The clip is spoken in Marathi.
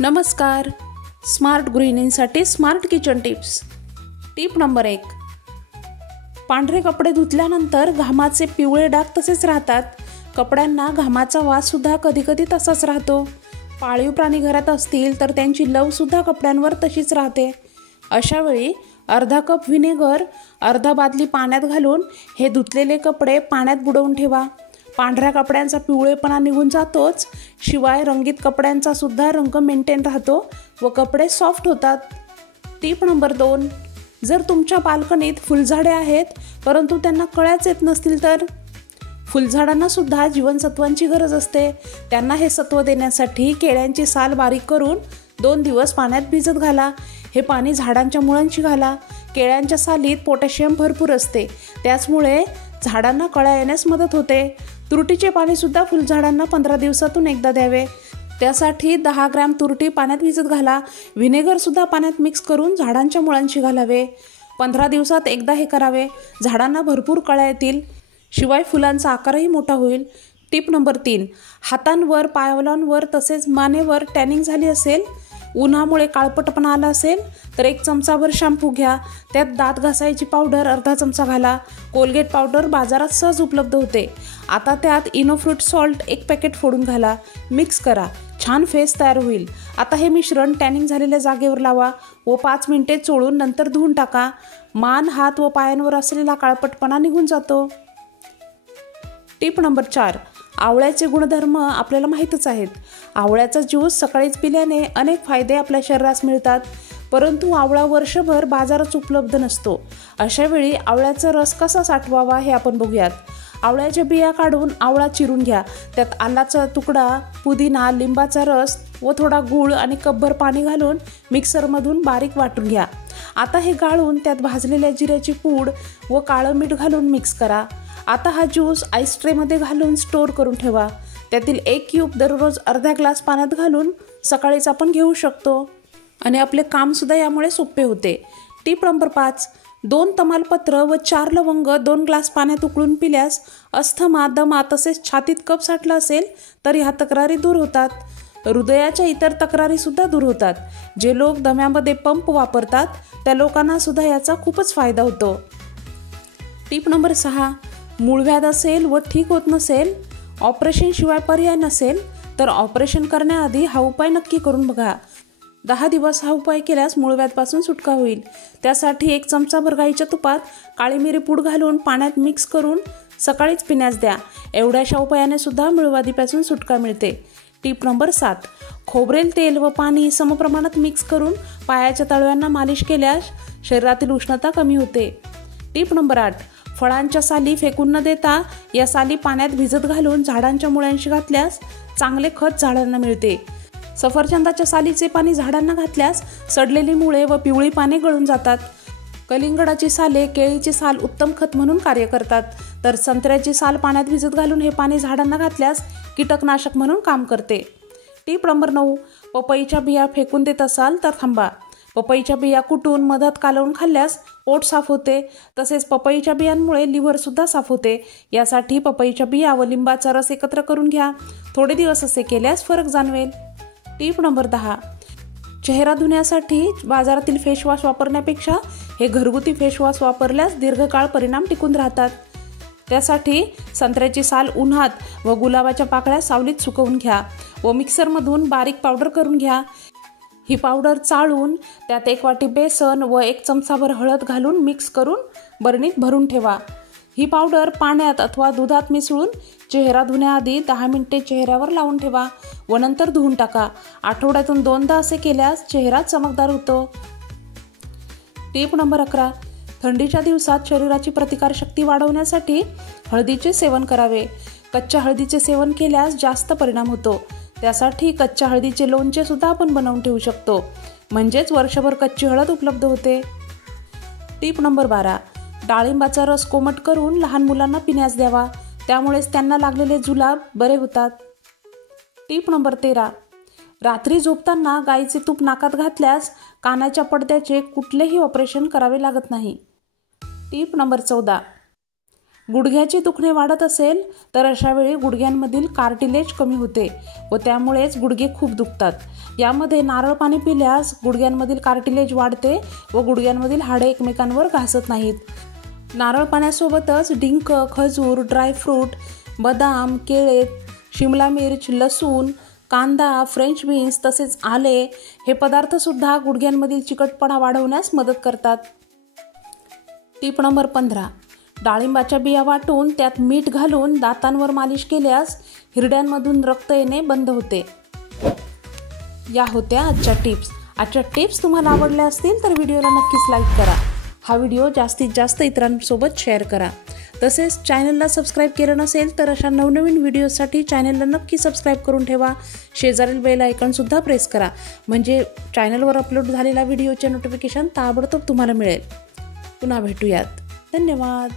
नमस्कार. स्मार्ट गृहिणींसाठी smart kitchen tips. Tip number 1. पांढरे कपडे धुतल्यानंतर घामाचे पिवळे डाग तसेच राहतात. कपड्यांना घामाचा वाससुद्धा कधीकधी तसाच राहतो. पाळीव प्राणी घरात असतील तर त्यांची लवसुद्धा कपड्यांवर तशीच राहते. अशावेळी अर्धा कप व्हिनेगर अर्धा बादली पाण्यात घालून हे धुतलेले कपडे पाण्यात बुडवून ठेवा. पांढऱ्या कपड्यांचा पिवळेपणा निघून जातोच, शिवाय रंगीत कपड्यांचा सुद्धा रंग मेंटेन राहतो व कपडे सॉफ्ट होतात. Tip number 2. जर तुमच्या बाल्कनीत फुलझाडे आहेत परंतु त्यांना कळ्याच येत नसतील तर फुलझाडांना सुद्धा जीवनसत्वांची गरज असते. त्यांना हे सत्व देण्यासाठी केळ्यांची साल बारीक करून 2 दिवस पाण्यात भिजत घाला. हे पाणी झाडांच्या मुळांशी घाला. केळ्यांच्या सालीत पोटॅशियम भरपूर असते, त्याचमुळे झाडांना कळ्या येण्यास मदत होते. तुरटीचे पाणीसुद्धा फुलझाडांना 15 दिवसातून एकदा द्यावे. त्यासाठी 10 ग्रॅम तुरटी पाण्यात भिजत घाला. व्हिनेगरसुद्धा पाण्यात मिक्स करून झाडांच्या मुळांशी घालावे. 15 दिवसात एकदा हे करावे. झाडांना भरपूर कळ्या येतील, शिवाय फुलांचा आकारही मोठा होईल. Tip number 3. हातांवर, पावलांवर तसेच मानेवर टॅनिंग झाली असेल, उन्हामुळे काळपटपणा आला असेल तर 1 चमचाभर शॅम्पू घ्या. त्यात दात घासायची पावडर अर्धा चमचा घाला. कोलगेट पावडर बाजारात सहज उपलब्ध होते. आता त्यात इनोफ्रूट सॉल्ट 1 पॅकेट फोडून घाला. मिक्स करा. छान फेस तयार होईल. आता हे मिश्रण टॅनिंग झालेल्या जागेवर लावा व 5 मिनिटे चोळून नंतर धुवून टाका. मान, हात व पायांवर असलेला काळपटपणा निघून जातो. Tip number 4. आवळ्याचे गुणधर्म आपल्याला माहीतच आहेत. आवळ्याचा ज्यूस सकाळीच पिल्याने अनेक फायदे आपल्या शरीरास मिळतात, परंतु आवळा वर्षभर बाजारात उपलब्ध नसतो. अशावेळी आवळ्याचा रस कसा साठवावा हे आपण बघूयात. आवळ्याच्या बिया काढून आवळा चिरून घ्या. त्यात आलाचा तुकडा, पुदिना, लिंबाचा रस व थोडा गूळ आणि कपभर पाणी घालून मिक्सरमधून बारीक वाटून घ्या. आता हे गाळून त्यात भाजलेल्या जिऱ्याची पूड व काळं मीठ घालून मिक्स करा. आता हा ज्यूस आईस ट्रेमध्ये घालून स्टोअर करून ठेवा. त्यातील 1 क्यूब दररोज अर्धा ग्लास पाण्यात घालून सकाळीच आपण घेऊ शकतो आणि आपले कामसुद्धा यामुळे सोपे होते. Tip number 5. 2 तमालपत्र व 4 लवंग 2 ग्लास पाण्यात उकळून पिल्यास अस्थमा, दमा तसेच छातीत कफ साठला असेल तर ह्या तक्रारी दूर होतात. हृदयाच्या इतर तक्रारीसुद्धा दूर होतात. जे लोक दम्यामध्ये पंप वापरतात त्या लोकांना सुद्धा याचा खूपच फायदा होतो. Tip number 6. मूळव्याध असेल व ठीक होत नसेल, ऑपरेशनशिवाय पर्याय नसेल तर ऑपरेशन करण्याआधी हा उपाय नक्की करून बघा. 10 दिवस हा उपाय केल्यास मूळव्याधपासून सुटका होईल. त्यासाठी 1 चमचाभर गाईच्या तुपात काळी मिरी पूड घालून पाण्यात मिक्स करून सकाळीच पिण्यास द्या. एवढ्याशा उपायाने सुद्धा मूळव्याधीपासून सुटका मिळते. Tip number 7. खोबरेल तेल व पाणी समप्रमाणात मिक्स करून पायाच्या तळव्यांना मालिश केल्यास शरीरातील उष्णता कमी होते. Tip number 8. फळांच्या साली फेकून न देता या साली पाण्यात भिजत घालून झाडांच्या मुळांशी घातल्यास चांगले खत झाडांना मिळते. सफरचंदाच्या सालीचे पाणी झाडांना घातल्यास सडलेली मुळे व पिवळी पाने गळून जातात. कलिंगडाची साले, केळीची साल उत्तम खत म्हणून कार्य करतात, तर संत्र्याची साल पाण्यात भिजत घालून हे पाणी झाडांना घातल्यास कीटकनाशक म्हणून काम करते. Tip number 9. पपईच्या बिया फेकून देत असाल तर थांबा. पपईच्या बिया कुटून मधात कालवून खाल्ल्यास पोट साफ होते. तसेच पपईच्या बियांमुळे लिव्हरसुद्धा साफ होते. यासाठी पपईच्या बिया व लिंबाचा रस एकत्र करून घ्या. थोडे दिवस असे केल्यास फरक जाणवेल. Tip number 10. चेहरा धुण्यासाठी बाजारातील फेसवॉश वापरण्यापेक्षा हे घरगुती फेसवॉश वापरल्यास दीर्घकाळ परिणाम टिकून राहतात. त्यासाठी संत्र्याची साल उन्हात व गुलाबाच्या पाकळ्या सावलीत सुकवून घ्या व मिक्सरमधून बारीक पावडर करून घ्या. ही पावडर चाळून त्यात 1 वाटी बेसन व 1 चमचाभर हळद घालून मिक्स करून बरणीत भरून ठेवा. ही पावडर पाण्यात अथवा दुधात मिसळून चेहरा धुण्याआधी 10 मिनिटे चेहऱ्यावर लावून ठेवा व नंतर धुवून टाका. आठवड्यातून 2दा असे केल्यास चेहरा चमकदार होतो. Tip number 11. थंडीच्या दिवसात शरीराची प्रतिकारशक्ती वाढवण्यासाठी हळदीचे सेवन करावे. कच्च्या हळदीचे सेवन केल्यास जास्त परिणाम होतो. त्यासाठी कच्च्या हळदीचे लोणचे सुद्धा आपण बनवून ठेवू शकतो, म्हणजेच वर्षभर कच्ची हळद उपलब्ध होते. Tip number 12. डाळिंबाचा रस कोमट करून लहान मुलांना पिण्यास द्यावा. त्यामुळेच त्यांना लागलेले जुलाब बरे होतात. Tip number 13. रात्री झोपताना गाईचे तूप नाकात घातल्यास कानाच्या पडद्याचे कुठलेही ऑपरेशन करावे लागत नाही. Tip number 14. गुडघ्याचे दुखणे वाढत असेल तर अशा वेळी गुडघ्यांमधील कार्टिलेज कमी होते व त्यामुळेच गुडघे खूप दुखतात. यामध्ये नारळ पाणी पिल्यास गुडघ्यांमधील कार्टिलेज वाढते व गुडघ्यांमधील हाडे एकमेकांवर घासत नाहीत. नारळ पाण्यासोबतच डिंक, खजूर, ड्रायफ्रूट, बदाम, केळे, शिमला मिर्च, लसूण, कांदा, फ्रेंच बीन्स तसेच आले हे पदार्थसुद्धा गुडघ्यांमधील चिकटपणा वाढवण्यास मदत करतात. Tip number 15. डाळिंबाच्या बिया वाटून त्यात मीठ घालून दातांवर मालिश केल्यास हिरड्यांमधून रक्त येणे बंद होते. या होत्या आजच्या टिप्स. आजच्या टिप्स तुम्हाला आवडल्या असतील तर व्हिडिओला नक्कीच लाईक करा. हा व्हिडिओ जास्तीत जास्त इतरांसोबत शेअर करा. तसेच चॅनलला सबस्क्राईब केलं नसेल तर अशा नवनवीन व्हिडिओसाठी चॅनलला नक्की सबस्क्राईब करून ठेवा. शेजारील बेल आयकॉनसुद्धा प्रेस करा म्हणजे चॅनलवर अपलोड झालेल्या व्हिडिओचे नोटिफिकेशन ताबडतोब तुम्हाला मिळेल. पुन्हा भेटूयात. धन्यवाद.